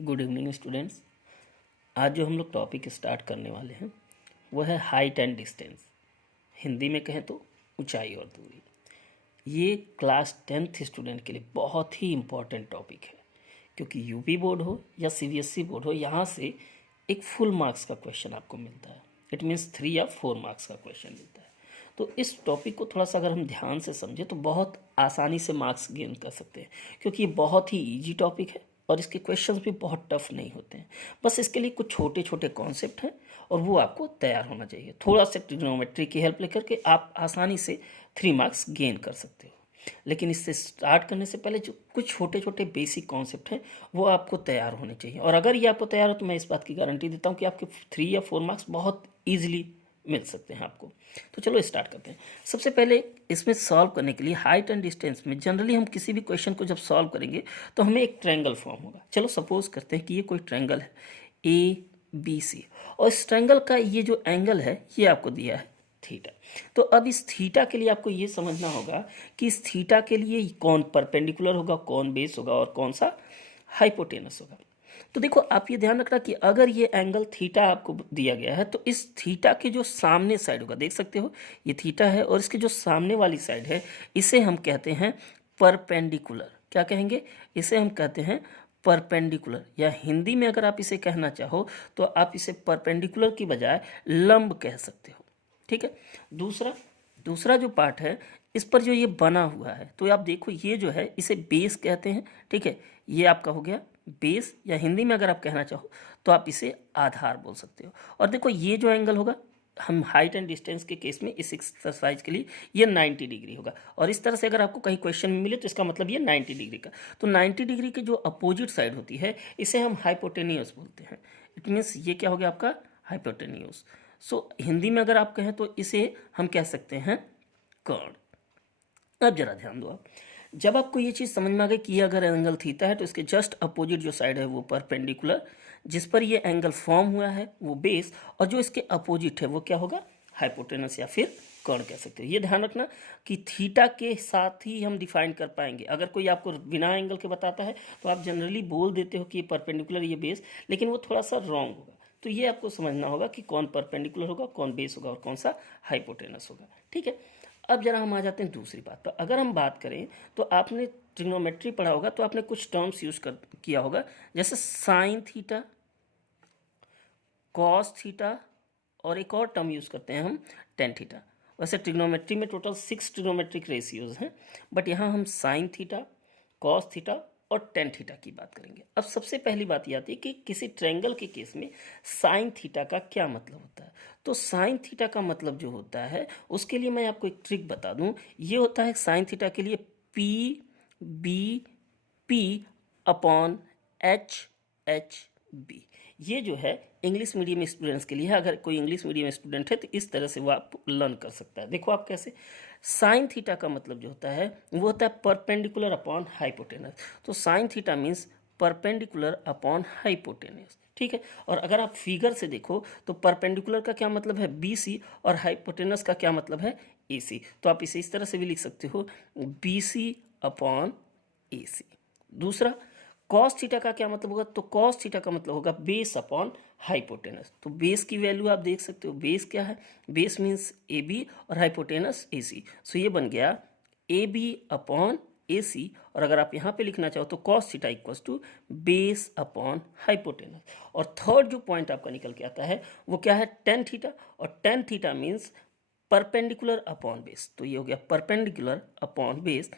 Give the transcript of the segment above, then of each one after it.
Good evening students. आज जो हम लोग टॉपिक स्टार्ट करने वाले हैं वो है हाइट एंड डिस्टेंस। हिंदी में कहें तो ऊंचाई और दूरी। ये क्लास 10th स्टूडेंट के लिए बहुत ही इम्पॉर्टेंट टॉपिक है, क्योंकि यूपी बोर्ड हो या सीबीएसई बोर्ड हो, यहाँ से एक फुल मार्क्स का क्वेश्चन आपको मिलता है। इट मीन्स 3 या 4 मार्क्स का क्वेश्चन मिलता है। तो इस टॉपिक को थोड़ा सा अगर हम ध्यान से समझें तो बहुत आसानी से मार्क्स गेन कर सकते हैं, क्योंकि ये बहुत ही ईजी टॉपिक है और इसके क्वेश्चंस भी बहुत टफ नहीं होते हैं। बस इसके लिए कुछ छोटे छोटे कॉन्सेप्ट हैं और वो आपको तैयार होना चाहिए। थोड़ा सा ट्रिग्नोमेट्री की हेल्प लेकर के आप आसानी से 3 मार्क्स गेन कर सकते हो। लेकिन इससे स्टार्ट करने से पहले जो कुछ छोटे छोटे बेसिक कॉन्सेप्ट हैं वो आपको तैयार होने चाहिए, और अगर ये आपको तैयार हो तो मैं इस बात की गारंटी देता हूँ कि आपके 3 या 4 मार्क्स बहुत ईजिली मिल सकते हैं आपको। तो चलो स्टार्ट करते हैं। सबसे पहले इसमें सॉल्व करने के लिए हाइट एंड डिस्टेंस में जनरली हम किसी भी क्वेश्चन को जब सॉल्व करेंगे तो हमें एक ट्रायंगल फॉर्म होगा। चलो सपोज करते हैं कि ये कोई ट्रायंगल है ABC, और इस ट्रायंगल का ये जो एंगल है ये आपको दिया है थीटा। तो अब इस थीटा के लिए आपको ये समझना होगा कि इस थीटा के लिए कौन परपेंडिकुलर होगा, कौन बेस होगा और कौन सा हाइपोटेनस होगा। तो देखो, आप ये ध्यान रखना कि अगर ये एंगल थीटा आपको दिया गया है तो इस थीटा के जो सामने साइड होगा, देख सकते हो ये थीटा है और इसके जो सामने वाली साइड है इसे हम कहते हैं परपेंडिकुलर। क्या कहेंगे? इसे हम कहते हैं परपेंडिकुलर, या हिंदी में अगर आप इसे कहना चाहो तो आप इसे परपेंडिकुलर की बजाय लंब कह सकते हो। ठीक है। दूसरा जो पार्ट है इस पर जो ये बना हुआ है, तो आप देखो ये जो है इसे बेस कहते हैं। ठीक है, ये आपका हो गया बेस, या हिंदी में अगर आप कहना चाहो तो आप इसे आधार बोल सकते हो। और देखो ये जो एंगल होगा, हम हाइट एंड डिस्टेंस के केस में इस एक्सरसाइज के लिए ये 90 डिग्री होगा। और इस तरह से अगर आपको कहीं क्वेश्चन में मिले तो इसका मतलब ये 90 डिग्री का। तो 90 डिग्री के जो अपोजिट साइड होती है इसे हम हाइपोटेनियस बोलते हैं। इट मीन्स ये क्या हो गया आपका हाइपोटेनियस। सो हिंदी में अगर आप कहें तो इसे हम कह सकते हैं कर्ण। अब जरा ध्यान दो आप, जब आपको ये चीज़ समझ में आ गई कि ये अगर एंगल थीटा है तो इसके जस्ट अपोजिट जो साइड है वो परपेंडिकुलर, जिस पर ये एंगल फॉर्म हुआ है वो बेस, और जो इसके अपोजिट है वो क्या होगा हाइपोटेनस या फिर कर्ण कह सकते हो। ये ध्यान रखना कि थीटा के साथ ही हम डिफाइन कर पाएंगे। अगर कोई आपको बिना एंगल के बताता है तो आप जनरली बोल देते हो कि ये परपेंडिकुलर ये बेस, लेकिन वो थोड़ा सा रॉन्ग होगा। तो ये आपको समझना होगा कि कौन परपेंडिकुलर होगा, कौन बेस होगा और कौन सा हाइपोटेनस होगा। ठीक है। अब जरा हम आ जाते हैं दूसरी बात पर। अगर हम बात करें तो आपने ट्रिग्नोमेट्री पढ़ा होगा तो आपने कुछ टर्म्स यूज किया होगा, जैसे साइन थीटा, कॉस थीटा, और एक और टर्म यूज करते हैं हम टेन थीटा। वैसे ट्रिग्नोमेट्री में टोटल 6 ट्रिग्नोमेट्रिक रेशियोज हैं, बट यहाँ हम साइन थीटा, कॉस थीटा और टेन थीटा की बात करेंगे। अब सबसे पहली बात ये आती है कि किसी ट्रायंगल के केस में साइन थीटा का क्या मतलब होता है। तो साइन थीटा का मतलब जो होता है उसके लिए मैं आपको एक ट्रिक बता दूं। ये होता है साइन थीटा के लिए P/B/P अपॉन H/B। ये जो है इंग्लिश मीडियम स्टूडेंट्स के लिए है। अगर कोई इंग्लिश मीडियम स्टूडेंट है तो इस तरह से वो आप लर्न कर सकता है। देखो आप कैसे, साइन थीटा का मतलब जो होता है वो होता है परपेंडिकुलर अपॉन हाइपोटेनस। तो sine theta means perpendicular upon hypotenuse. ठीक है। और अगर आप फिगर से देखो तो परपेंडिकुलर का क्या मतलब है BC, और हाइपोटेनस का क्या मतलब है AC। तो आप इसे इस तरह से भी लिख सकते हो BC अपॉन AC। दूसरा, कॉस थीटा का क्या मतलब होगा? तो कॉस थीटा का मतलब होगा बेस अपॉन हाइपोटेनस। तो बेस की वैल्यू आप देख सकते हो, बेस क्या है? बेस मीन्स AB और हाइपोटेनस AC। सो ये बन गया AB अपॉन AC, और अगर आप यहाँ पे लिखना चाहो तो cos theta equals to base upon hypotenuse. और थर्ड जो पॉइंट आपका निकल के आता है वो क्या है? टेन थीटा, और tan theta means perpendicular upon base. तो ये हो गया perpendicular upon base,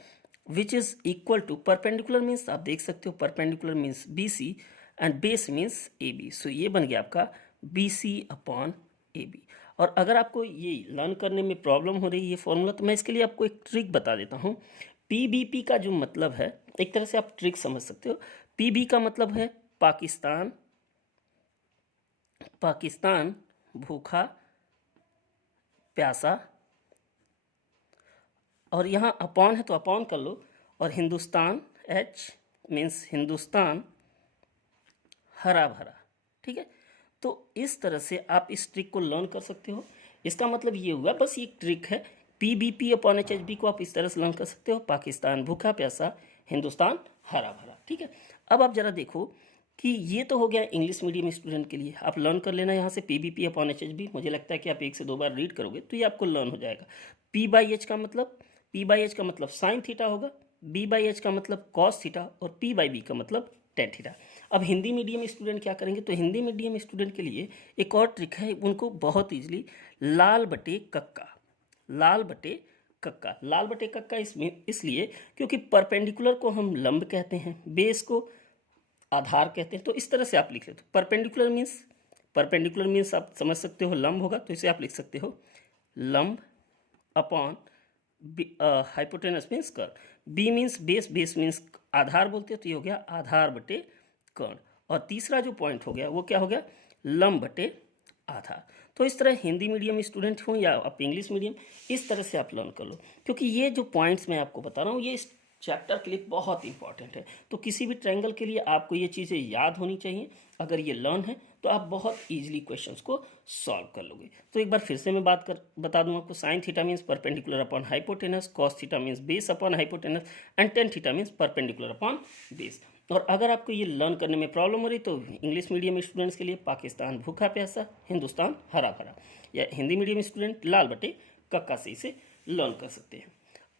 which is equal to, perpendicular means आप देख सकते हो perpendicular means BC and base means AB। So ये बन गया आपका BC अपॉन AB। और अगर आपको ये लर्न करने में प्रॉब्लम हो रही है फॉर्मूला, तो मैं इसके लिए आपको एक ट्रिक बता देता हूँ। PBP का जो मतलब है, एक तरह से आप ट्रिक समझ सकते हो। PB का मतलब है पाकिस्तान, पाकिस्तान भूखा प्यासा, और यहाँ अपॉन है तो अपॉन कर लो, और हिंदुस्तान H मीन्स हिंदुस्तान हरा भरा। ठीक है। तो इस तरह से आप इस ट्रिक को लर्न कर सकते हो। इसका मतलब ये हुआ, बस ये ट्रिक है। PBP अपॉन HHB को आप इस तरह से लर्न कर सकते हो, पाकिस्तान भूखा प्यासा, हिंदुस्तान हरा भरा। ठीक है। अब आप जरा देखो कि ये तो हो गया इंग्लिश मीडियम स्टूडेंट के लिए। आप लर्न कर लेना यहाँ से PBP अपॉन HHB। मुझे लगता है कि आप 1 से 2 बार रीड करोगे तो ये आपको लर्न हो जाएगा। P/H का मतलब साइन थीटा होगा, B/H का मतलब कॉस थीटा और P/B का मतलब टेन थीटा। अब हिंदी मीडियम स्टूडेंट क्या करेंगे, तो हिंदी मीडियम स्टूडेंट के लिए एक और ट्रिक है, उनको बहुत ईजिली लाल बटे कक्का इसमें इसलिए क्योंकि परपेंडिकुलर को हम लंब कहते हैं, बेस को आधार कहते हैं। तो इस तरह से आप लिख लेते हो। परपेंडिकुलर मीन्स आप समझ सकते हो लंब होगा, तो इसे आप लिख सकते हो लंब अपॉन हाइपोटेनस मीन्स कर्ण। बी मीन्स बेस मीन्स आधार बोलते हैं, तो ये हो गया आधार बटे कर्ण। और तीसरा जो पॉइंट हो गया वो क्या हो गया, लंब बटे आधार। तो इस तरह हिंदी मीडियम स्टूडेंट हो या आप इंग्लिश मीडियम, इस तरह से आप लर्न कर लो, क्योंकि ये जो पॉइंट्स मैं आपको बता रहा हूँ ये इस चैप्टर के लिए बहुत इंपॉर्टेंट है। तो किसी भी ट्रायंगल के लिए आपको ये चीज़ें याद होनी चाहिए। अगर ये लर्न है तो आप बहुत ईजिली क्वेश्चंस को सॉल्व कर लोगे। तो एक बार फिर से मैं बता दूं आपको, sine theta means perpendicular upon hypotenuse, cos theta means base upon hypotenuse and ten theta means perpendicular upon base. और अगर आपको ये लर्न करने में प्रॉब्लम हो रही तो इंग्लिश मीडियम स्टूडेंट्स के लिए पाकिस्तान भूखा प्यासा, हिंदुस्तान हरा भरा, या हिंदी मीडियम स्टूडेंट लाल बटे कक्का से इसे लर्न कर सकते हैं।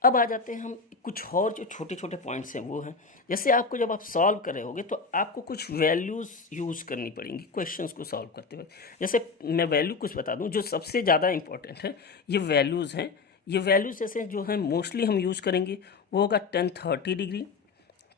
अब आ जाते हैं हम कुछ और जो छोटे छोटे पॉइंट्स हैं वो हैं, जैसे आपको जब आप सॉल्व कर रहे होगे तो आपको कुछ वैल्यूज़ यूज़ करनी पड़ेंगी क्वेश्चंस को सॉल्व करते वक्त। जैसे मैं वैल्यू कुछ बता दूं जो सबसे ज़्यादा इंपॉर्टेंट है, ये वैल्यूज़ हैं। ये वैल्यूज़ जैसे जो हैं मोस्टली हम यूज़ करेंगे वो होगा 1030 डिग्री,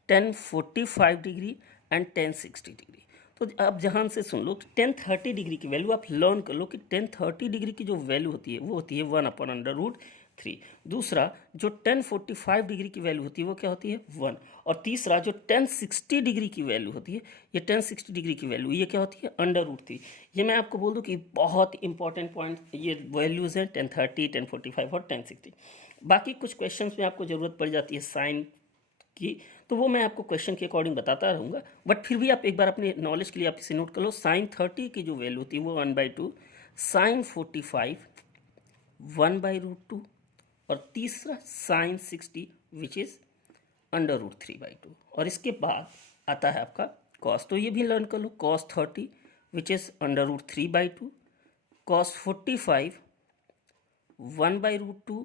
1045 डिग्री एंड 1060 डिग्री। तो आप ध्यान से सुन लो, 1030 डिग्री की वैल्यू आप लर्न कर लो कि 1030 डिग्री की जो वैल्यू होती है वो होती है 1/√3। दूसरा जो 1045 डिग्री की वैल्यू होती है वो क्या होती है 1। और तीसरा जो 1060 डिग्री की वैल्यू होती है, ये 1060 डिग्री की वैल्यू ये क्या होती है √3। ये मैं आपको बोल दूं कि बहुत इंपॉर्टेंट पॉइंट ये वैल्यूज़ हैं 1030, 1045 और 1060। बाकी कुछ क्वेश्चन में आपको ज़रूरत पड़ जाती है साइन की, तो वो मैं आपको क्वेश्चन के अकॉर्डिंग बताता रहूँगा, बट फिर भी आप एक बार अपने नॉलेज के लिए आप इसे नोट कर लो। साइन 30 की जो वैल्यू होती है वो 1/2, साइन 45 1/√2 और तीसरा साइन 60 विच इज़ √3/2। और इसके बाद आता है आपका कॉस, तो ये भी लर्न कर लो, कॉस 30 विच इज़ √3/2, कॉस 45 1/√2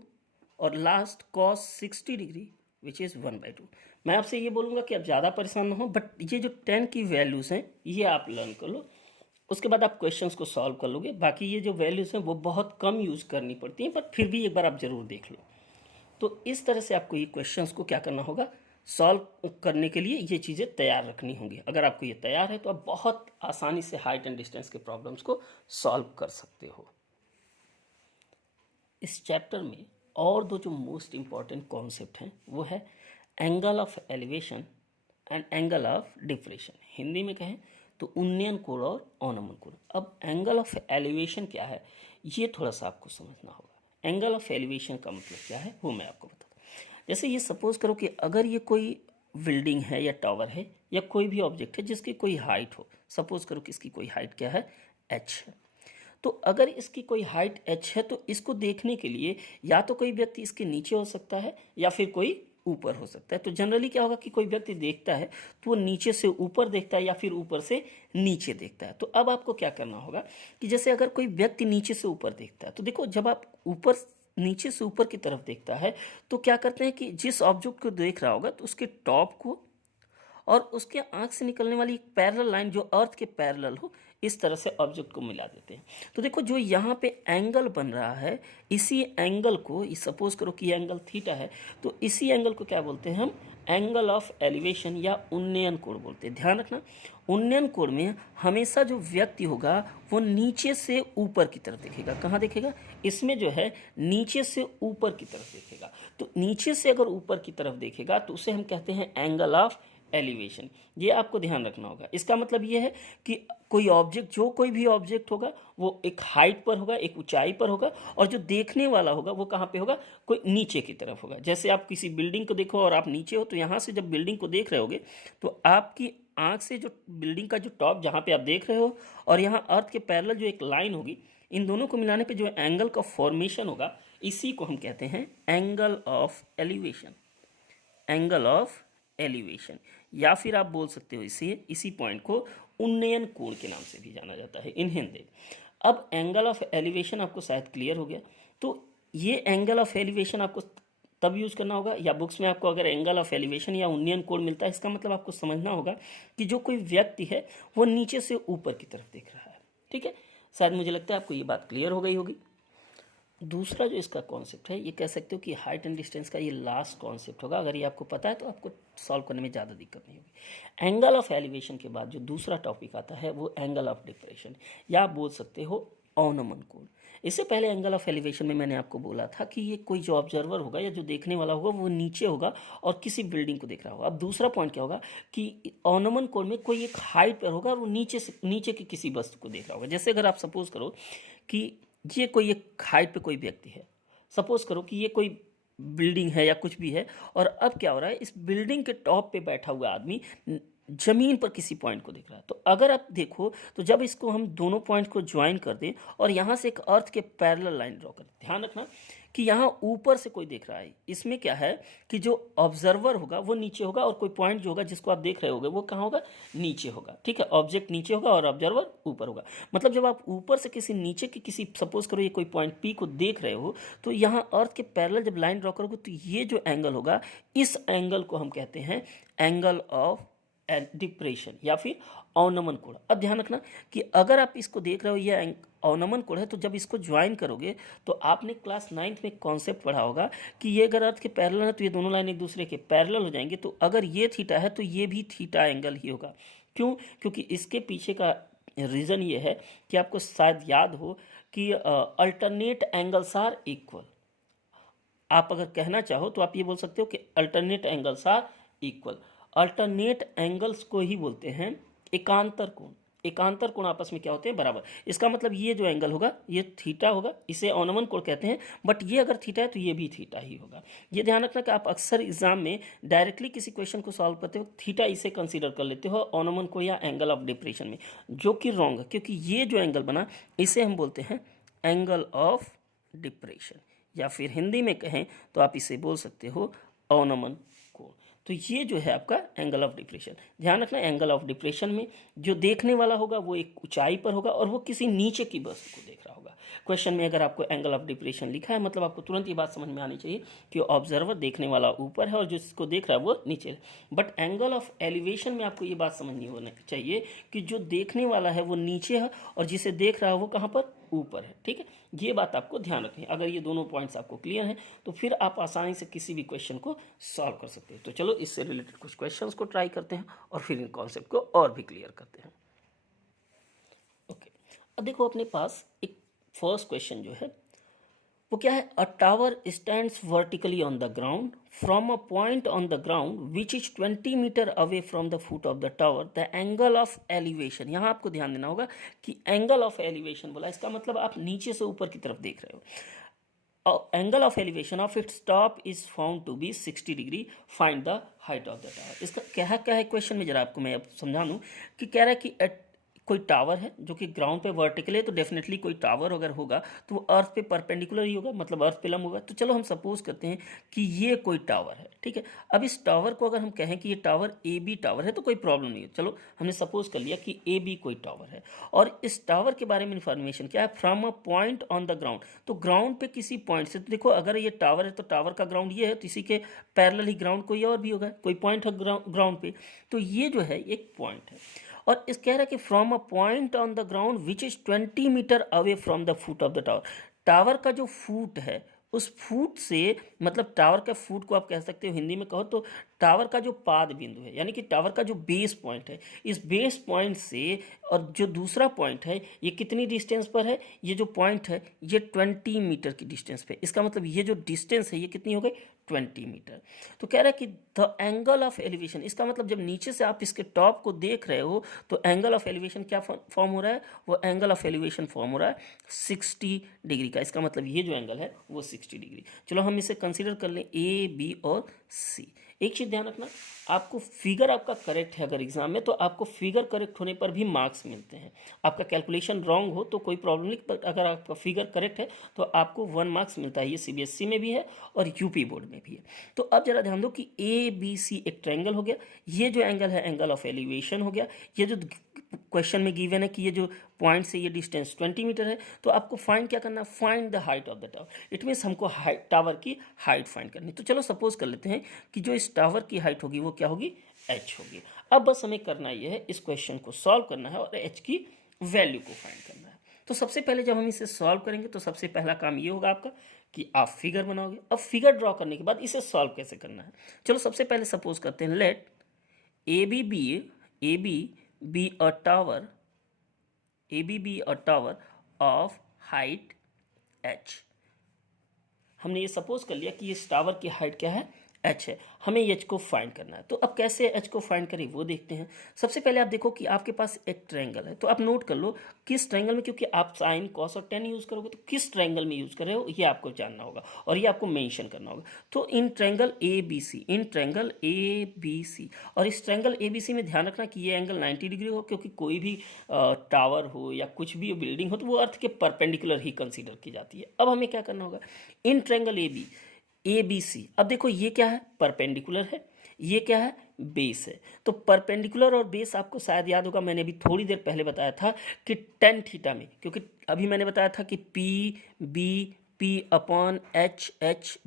और last cos 60 degree which is 1/2। मैं आपसे ये बोलूँगा कि आप ज़्यादा परेशान ना हो, बट ये जो 10 की वैल्यूज़ हैं ये आप लर्न कर लो, उसके बाद आप क्वेश्चंस को सॉल्व कर लोगे। बाकी ये जो वैल्यूज़ हैं वो बहुत कम यूज़ करनी पड़ती हैं, पर फिर भी एक बार आप ज़रूर देख लो। तो इस तरह से आपको ये क्वेश्चंस को क्या करना होगा, सॉल्व करने के लिए ये चीज़ें तैयार रखनी होंगी। अगर आपको ये तैयार है तो आप बहुत आसानी से हाइट एंड डिस्टेंस के प्रॉब्लम्स को सॉल्व कर सकते हो। इस चैप्टर में और दो जो मोस्ट इम्पॉर्टेंट कॉन्सेप्ट हैं वो है angle of elevation and angle of depression. Hindi में कहें तो उन्नयन कोण और अवनमन कोण। अब एंगल ऑफ एलिवेशन क्या है ये थोड़ा सा आपको समझना होगा। एंगल ऑफ एलिवेशन का मतलब क्या है वो मैं आपको बताता हूँ। जैसे ये सपोज करो कि अगर ये कोई बिल्डिंग है या टावर है या कोई भी ऑब्जेक्ट है जिसकी कोई हाइट हो, सपोज करो कि इसकी कोई हाइट क्या है h है। तो अगर इसकी कोई हाइट h है तो इसको देखने के लिए या तो कोई व्यक्ति इसके नीचे हो सकता है या फिर कोई ऊपर हो सकता है। तो जनरली क्या होगा कि कोई व्यक्ति देखता है तो वो नीचे से ऊपर देखता है या फिर ऊपर से नीचे देखता है। तो अब आपको क्या करना होगा कि जैसे अगर कोई व्यक्ति नीचे से ऊपर देखता है तो देखो, जब आप नीचे से ऊपर की तरफ देखता है तो क्या करते हैं कि जिस ऑब्जेक्ट को देख रहा होगा तो उसके टॉप को और उसके आंख से निकलने वाली एक पैरेलल लाइन जो अर्थ के पैरेलल हो, इस तरह से ऑब्जेक्ट को मिला देते हैं। तो देखो जो यहाँ पे एंगल बन रहा है, इसी एंगल को सपोज करो कि एंगल थीटा है, तो इसी एंगल को क्या बोलते हैं हम एंगल ऑफ एलिवेशन या उन्नयन कोण बोलते हैं। ध्यान रखना, उन्नयन कोण में हमेशा जो व्यक्ति होगा वो नीचे से ऊपर की तरफ देखेगा। कहाँ देखेगा, इसमें जो है नीचे से ऊपर की तरफ देखेगा। तो नीचे से अगर ऊपर की तरफ देखेगा तो उसे हम कहते हैं एंगल ऑफ एलिवेशन। ये आपको ध्यान रखना होगा। इसका मतलब ये है कि कोई ऑब्जेक्ट, जो कोई भी ऑब्जेक्ट होगा वो एक हाइट पर होगा, एक ऊंचाई पर होगा, और जो देखने वाला होगा वो कहाँ पे होगा, कोई नीचे की तरफ होगा। जैसे आप किसी बिल्डिंग को देखो और आप नीचे हो तो यहाँ से जब बिल्डिंग को देख रहे होगे तो आपकी आंख से जो बिल्डिंग का जो टॉप जहाँ पे आप देख रहे हो और यहाँ अर्थ के पैरेलल जो एक लाइन होगी, इन दोनों को मिलाने पे जो एंगल का फॉर्मेशन होगा इसी को हम कहते हैं angle of elevation. Angle of elevation या फिर आप बोल सकते हो इसी पॉइंट को उन्नयन कोण के नाम से भी जाना जाता है इन हिंदी। अब एंगल ऑफ एलिवेशन आपको शायद क्लियर हो गया। तो ये एंगल ऑफ एलिवेशन आपको तब यूज़ करना होगा, या बुक्स में आपको अगर एंगल ऑफ एलिवेशन या उन्नयन कोण मिलता है, इसका मतलब आपको समझना होगा कि जो कोई व्यक्ति है वो नीचे से ऊपर की तरफ देख रहा है। ठीक है, शायद मुझे लगता है आपको ये बात क्लियर हो गई होगी। दूसरा जो इसका कॉन्सेप्ट है, ये कह सकते हो कि हाइट एंड डिस्टेंस का ये लास्ट कॉन्सेप्ट होगा। अगर ये आपको पता है तो आपको सॉल्व करने में ज़्यादा दिक्कत नहीं होगी। एंगल ऑफ एलिवेशन के बाद जो दूसरा टॉपिक आता है वो एंगल ऑफ डिप्रेशन, या आप बोल सकते हो अवनमन कोण। इससे पहले एंगल ऑफ एलिवेशन में मैंने आपको बोला था कि ये कोई जो ऑब्जर्वर होगा या जो देखने वाला होगा वो नीचे होगा और किसी बिल्डिंग को देख रहा होगा। अब दूसरा पॉइंट क्या होगा कि अवनमन कोण में कोई एक हाइट पर होगा और वो नीचे की किसी वस्तु को देख रहा होगा। जैसे अगर आप सपोज करो कि ये कोई एक हाइट पे कोई व्यक्ति है, सपोज करो कि ये कोई बिल्डिंग है या कुछ भी है, और अब क्या हो रहा है, इस बिल्डिंग के टॉप पे बैठा हुआ आदमी जमीन पर किसी पॉइंट को देख रहा है। तो अगर आप देखो तो जब इसको हम दोनों पॉइंट को ज्वाइन कर दें और यहाँ से एक अर्थ के पैरेलल लाइन ड्रॉ करें, ध्यान रखना कि यहाँ ऊपर से कोई देख रहा है, इसमें क्या है कि जो ऑब्जर्वर होगा वो नीचे होगा और कोई पॉइंट जो होगा जिसको आप देख रहे होगे वो कहाँ होगा, नीचे होगा। ठीक है, ऑब्जेक्ट नीचे होगा और ऑब्जर्वर ऊपर होगा। मतलब जब आप ऊपर से किसी नीचे की किसी सपोज करो ये कोई पॉइंट पी को देख रहे हो, तो यहाँ अर्थ के पैरेलल जब लाइन ड्रॉ करोगे तो ये जो एंगल होगा, इस एंगल को हम कहते हैं एंगल ऑफ डिप्रेशन या फिर अवनमन कोण। अब ध्यान रखना कि अगर आप इसको देख रहे हो ये अवनमन कोण है, तो जब इसको ज्वाइन करोगे तो आपने क्लास 9th में कॉन्सेप्ट पढ़ा होगा कि ये अगर अर्थ के पैरेलल है तो ये दोनों लाइन एक दूसरे के पैरेलल हो जाएंगे। तो अगर ये थीटा है तो ये भी थीटा एंगल ही होगा। क्यों? क्योंकि इसके पीछे का रीज़न ये है कि आपको शायद याद हो कि अल्टरनेट एंगल्स आर इक्वल। आप अगर कहना चाहो तो आप ये बोल सकते हो कि alternate angles are equal. Alternate angles को ही बोलते हैं एकांतर कोण। एकांतर कोण आपस में क्या होते हैं, बराबर। इसका मतलब ये जो एंगल होगा ये थीटा होगा, इसे अवनमन कोण कहते हैं, बट ये अगर थीटा है तो ये भी थीटा ही होगा। ये ध्यान रखना कि आप अक्सर एग्जाम में डायरेक्टली किसी क्वेश्चन को सॉल्व करते हो थीटा इसे कंसीडर कर लेते हो अवनमन को या एंगल ऑफ डिप्रेशन में, जो कि रॉन्ग है, क्योंकि ये जो एंगल बना इसे हम बोलते हैं एंगल ऑफ डिप्रेशन, या फिर हिंदी में कहें तो आप इसे बोल सकते हो अवनमन कोण। तो ये जो है आपका एंगल ऑफ डिप्रेशन। ध्यान रखना एंगल ऑफ डिप्रेशन में जो देखने वाला होगा वो एक ऊंचाई पर होगा और वो किसी नीचे की वस्तु को देख रहा होगा। क्वेश्चन में अगर आपको एंगल ऑफ डिप्रेशन लिखा है मतलब आपको तुरंत ये बात समझ में आनी चाहिए कि ऑब्जर्वर देखने वाला ऊपर है और जिसको देख रहा है वो नीचे है। बट एंगल ऑफ एलिवेशन में आपको ये बात समझनी होनी चाहिए कि जो देखने वाला है वो नीचे है और जिसे देख रहा है वो कहाँ पर, ऊपर है। ठीक है, ये बात आपको ध्यान रखनी है। अगर ये दोनों पॉइंट्स आपको क्लियर हैं तो फिर आप आसानी से किसी भी क्वेश्चन को सॉल्व कर सकते हैं। तो चलो इससे रिलेटेड कुछ क्वेश्चंस को ट्राई करते हैं और फिर इन कॉन्सेप्ट को और भी क्लियर करते हैं। ओके, अब देखो अपने पास एक फर्स्ट क्वेश्चन जो है वो क्या है, a tower stands vertically on the ground from a point on the ground which is 20 metre away from the foot of the tower the angle of elevation. यहाँ आपको ध्यान देना होगा कि एंगल ऑफ एलिवेशन बोला, इसका मतलब आप नीचे से ऊपर की तरफ देख रहे हो। Angle of elevation of its top is found to be 60 degree, find the height of the tower. इसका क्या है क्वेश्चन में, जरा आपको मैं अब समझा दूँ कि कह रहा है कि कोई टावर है जो कि ग्राउंड पे वर्टिकल है, तो डेफिनेटली कोई टावर अगर होगा तो वो अर्थ पे परपेंडिकुलर ही होगा, मतलब अर्थ पे लंब होगा। तो चलो हम सपोज करते हैं कि ये कोई टावर है। ठीक है, अब इस टावर को अगर हम कहें कि ये टावर ए बी टावर है तो कोई प्रॉब्लम नहीं है। चलो हमने सपोज कर लिया कि ए बी कोई टावर है और इस टावर के बारे में इंफॉर्मेशन क्या है, from a point on the ground. तो ग्राउंड पे किसी पॉइंट से, तो देखो अगर ये टावर है तो टावर का ग्राउंड ये है, तो इसी के पैरेलल ही ग्राउंड कोई और भी होगा, कोई पॉइंट है ग्राउंड पे। तो ये जो है एक पॉइंट है और इस कह रहा है कि from a point on the ground which is 20 metre away from the foot of the tower. Tower का जो फुट है उस फुट से, मतलब टावर का फुट को आप कह सकते हो हिंदी में कहो तो टावर का जो पाद बिंदु है, यानी कि टावर का जो बेस पॉइंट है, इस बेस पॉइंट से और जो दूसरा पॉइंट है ये कितनी डिस्टेंस पर है, ये जो पॉइंट है ये 20 मीटर की डिस्टेंस पे। इसका मतलब ये जो डिस्टेंस है ये कितनी हो गई, 20 मीटर। तो कह रहा है कि द एंगल ऑफ एलिवेशन, इसका मतलब जब नीचे से आप इसके टॉप को देख रहे हो तो एंगल ऑफ एलिवेशन क्या फॉर्म हो रहा है, वो एंगल ऑफ एलिवेशन फॉर्म हो रहा है 60 डिग्री का। इसका मतलब ये जो एंगल है वो 60 डिग्री। चलो हम इसे कंसीडर कर लें ए बी और सी। एक चीज़ ध्यान रखना, आपको फिगर आपका करेक्ट है अगर एग्जाम में, तो आपको फिगर करेक्ट होने पर भी मार्क्स मिलते हैं। आपका कैलकुलेशन रॉन्ग हो तो कोई प्रॉब्लम नहीं, बट अगर आपका फिगर करेक्ट है तो आपको 1 मार्क्स मिलता है। ये सीबीएसई में भी है और यूपी बोर्ड में भी है। तो अब जरा ध्यान दो कि ए बी सी एक ट्रायंगल हो गया, ये जो एंगल है एंगल ऑफ एलिवेशन हो गया, ये जो क्वेश्चन में गिवन है कि ये जो पॉइंट से ये डिस्टेंस 20 मीटर है, तो आपको फाइंड क्या करना है, find the height of the tower. It means हमको टावर की हाइट फाइंड करनी। तो चलो सपोज कर लेते हैं कि जो इस टावर की हाइट होगी वो क्या होगी, h होगी। अब बस हमें करना ये है, इस क्वेश्चन को सॉल्व करना है और h की वैल्यू को फाइंड करना है। तो सबसे पहले जब हम इसे सॉल्व करेंगे तो सबसे पहला काम ये होगा आपका कि आप फिगर बनाओगे। अब फिगर ड्रॉ करने के बाद इसे सॉल्व कैसे करना है, चलो सबसे पहले सपोज करते हैं, let A B a tower, of height h। हमने ये सपोज कर लिया कि इस टावर की हाइट क्या है, h है। हमें h को फाइंड करना है। तो अब कैसे h को फाइंड करें वो देखते हैं। सबसे पहले आप देखो कि आपके पास एक ट्रायंगल है, तो आप नोट कर लो किस ट्रायंगल में, क्योंकि आप साइन कॉस और टेन यूज़ करोगे, तो किस ट्रायंगल में यूज़ कर रहे हो ये आपको जानना होगा और ये आपको मेंशन करना होगा। तो in triangle A B C, और इस ट्रायंगल ए बी सी में ध्यान रखना कि ये एंगल 90 डिग्री हो, क्योंकि कोई भी टावर हो या कुछ भी बिल्डिंग हो तो वो अर्थ के परपेंडिकुलर ही कंसीडर की जाती है। अब हमें क्या करना होगा, in triangle A B C, अब देखो ये क्या है, परपेंडिकुलर है, ये क्या है, बेस है। तो परपेंडिकुलर और बेस आपको शायद याद होगा, मैंने अभी थोड़ी देर पहले बताया था कि टेन थीटा में, क्योंकि अभी मैंने बताया था कि P upon H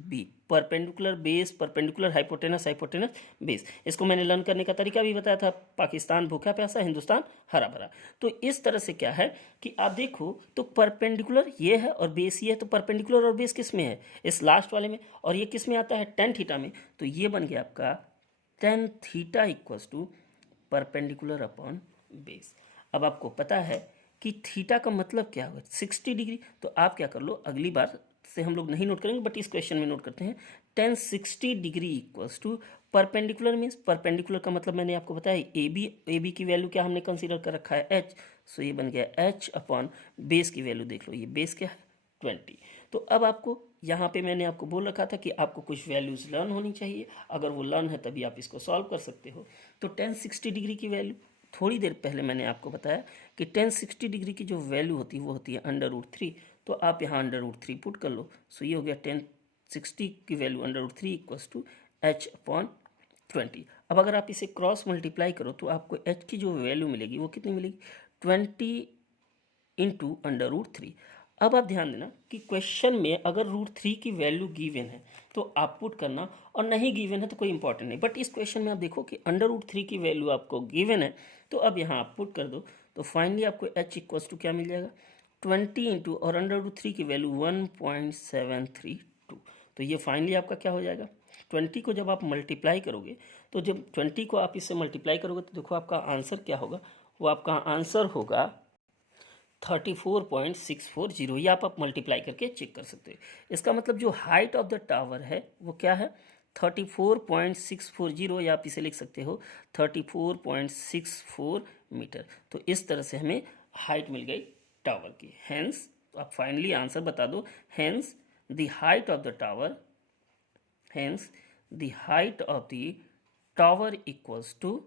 B, perpendicular base, perpendicular hypotenuse base. इसको मैंने लर्न करने का तरीका भी बताया था, पाकिस्तान भूखा प्यासा, हिंदुस्तान हरा भरा। तो इस तरह से क्या है कि आप देखो तो परपेंडिकुलर ये है और बेस ये है, तो परपेंडिकुलर और बेस किस में है, इस लास्ट वाले में, और ये किस में आता है, टेन थीटा में। तो ये बन गया आपका tan theta equals to perpendicular upon base. अब आपको पता है कि थीटा का मतलब क्या होगा, 60 डिग्री। तो आप क्या कर लो, अगली बार से हम लोग नहीं नोट करेंगे बट इस क्वेश्चन में नोट करते हैं, tan 60 degree equals to perpendicular means, perpendicular का मतलब मैंने आपको बताया ए बी की वैल्यू क्या हमने कंसीडर कर रखा है, h। सो ये बन गया h अपॉन बेस की वैल्यू देख लो, ये बेस क्या है 20। तो अब आपको यहाँ पे मैंने आपको बोल रखा था कि आपको कुछ वैल्यूज़ लर्न होनी चाहिए, अगर वो लर्न है तभी आप इसको सॉल्व कर सकते हो। तो टेन 60 डिग्री की वैल्यू थोड़ी देर पहले मैंने आपको बताया कि टेन 60 डिग्री की जो वैल्यू होती है वो होती है √3। तो आप यहाँ √3 पुट कर लो। सो ये हो गया टेन 60 की value √3 equals to h upon 20। अब अगर आप इसे क्रॉस मल्टीप्लाई करो तो आपको h की जो वैल्यू मिलेगी वो कितनी मिलेगी, 20 इंटू √3। अब आप ध्यान देना कि क्वेश्चन में अगर √3 की वैल्यू गिवन है तो आप पुट करना, और नहीं गिवन है तो कोई इंपॉर्टेंट नहीं। बट इस क्वेश्चन में आप देखो कि √3 की वैल्यू आपको गिवन है, तो अब यहाँ आप पुट कर दो, तो फाइनली आपको h इक्वल्स टू क्या मिल जाएगा, 20 इंटू और √3 की वैल्यू 1.732। तो ये फाइनली आपका क्या हो जाएगा, 20 को जब आप मल्टीप्लाई करोगे, तो जब 20 को आप इससे मल्टीप्लाई करोगे तो देखो आपका आंसर क्या होगा, वो आपका आंसर होगा 34.640। ये आप मल्टीप्लाई करके चेक कर सकते हो। इसका मतलब जो हाइट ऑफ द टावर है वो क्या है, 34.640, या आप इसे लिख सकते हो 34.64 मीटर। तो इस तरह से हमें हाइट मिल गई टावर की। हेंस, तो आप फाइनली आंसर बता दो, hence the height of the tower, hence the height of the tower equals to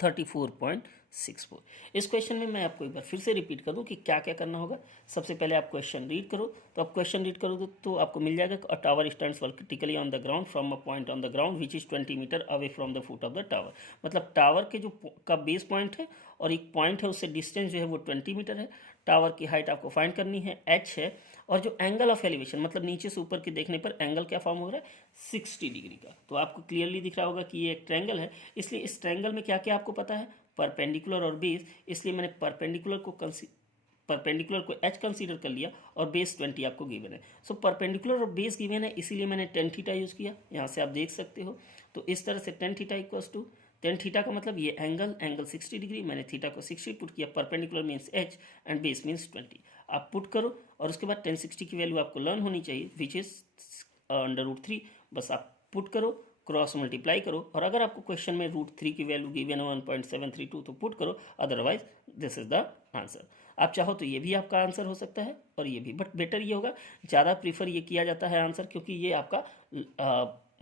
34.64। इस क्वेश्चन में मैं आपको एक बार फिर से रिपीट कर दूं कि क्या क्या करना होगा। सबसे पहले आप क्वेश्चन रीड करो, तो आप क्वेश्चन रीड करोगे तो आपको मिल जाएगा, a tower stands vertically on the ground from a point on the ground which is 20 metre away from the foot of the tower. मतलब टावर के जो का बेस पॉइंट है और एक पॉइंट है उससे डिस्टेंस जो है वो 20 मीटर है। टावर की हाइट आपको फाइंड करनी है, h है, और जो एंगल ऑफ एलिवेशन मतलब नीचे से ऊपर के देखने पर एंगल क्या फॉर्म हो रहा है, 60 डिग्री का। तो आपको क्लियरली दिख रहा होगा कि ये एक ट्रायंगल है, इसलिए इस ट्रायंगल में क्या क्या आपको पता है, परपेंडिकुलर और बेस, इसलिए मैंने परपेंडिकुलर को h कंसीडर कर लिया और बेस 20 आपको गिवन है। सो परपेंडिकुलर और बेस गिवन है, इसीलिए मैंने टेन थीटा यूज़ किया, यहाँ से आप देख सकते हो। तो इस तरह से tan theta equals to, tan theta का मतलब ये एंगल 60 डिग्री, मैंने थीटा को 60 पुट किया, perpendicular means h and base means 20। आप पुट करो और उसके बाद 1060 की वैल्यू आपको लर्न होनी चाहिए विच इज़ √3। बस आप पुट करो, क्रॉस मल्टीप्लाई करो, और अगर आपको क्वेश्चन में √3 की वैल्यू गिवन है 1.732 तो पुट करो, otherwise this is the answer. आप चाहो तो ये भी आपका आंसर हो सकता है और ये भी, बट बेटर ये होगा, ज़्यादा प्रीफर ये किया जाता है आंसर, क्योंकि ये आपका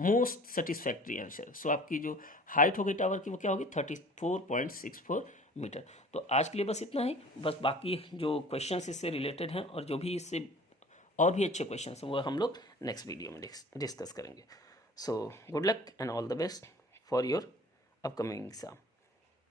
मोस्ट सेटिस्फैक्ट्री आंसर। सो आपकी जो हाइट हो गई टावर की वो क्या होगी 34.64 मीटर। तो आज के लिए बस इतना ही। बस बाकी जो क्वेश्चंस इससे रिलेटेड हैं और जो भी इससे और भी अच्छे क्वेश्चंस हैं वो हम लोग नेक्स्ट वीडियो में डिस्कस करेंगे। So good luck and all the best for your upcoming exam.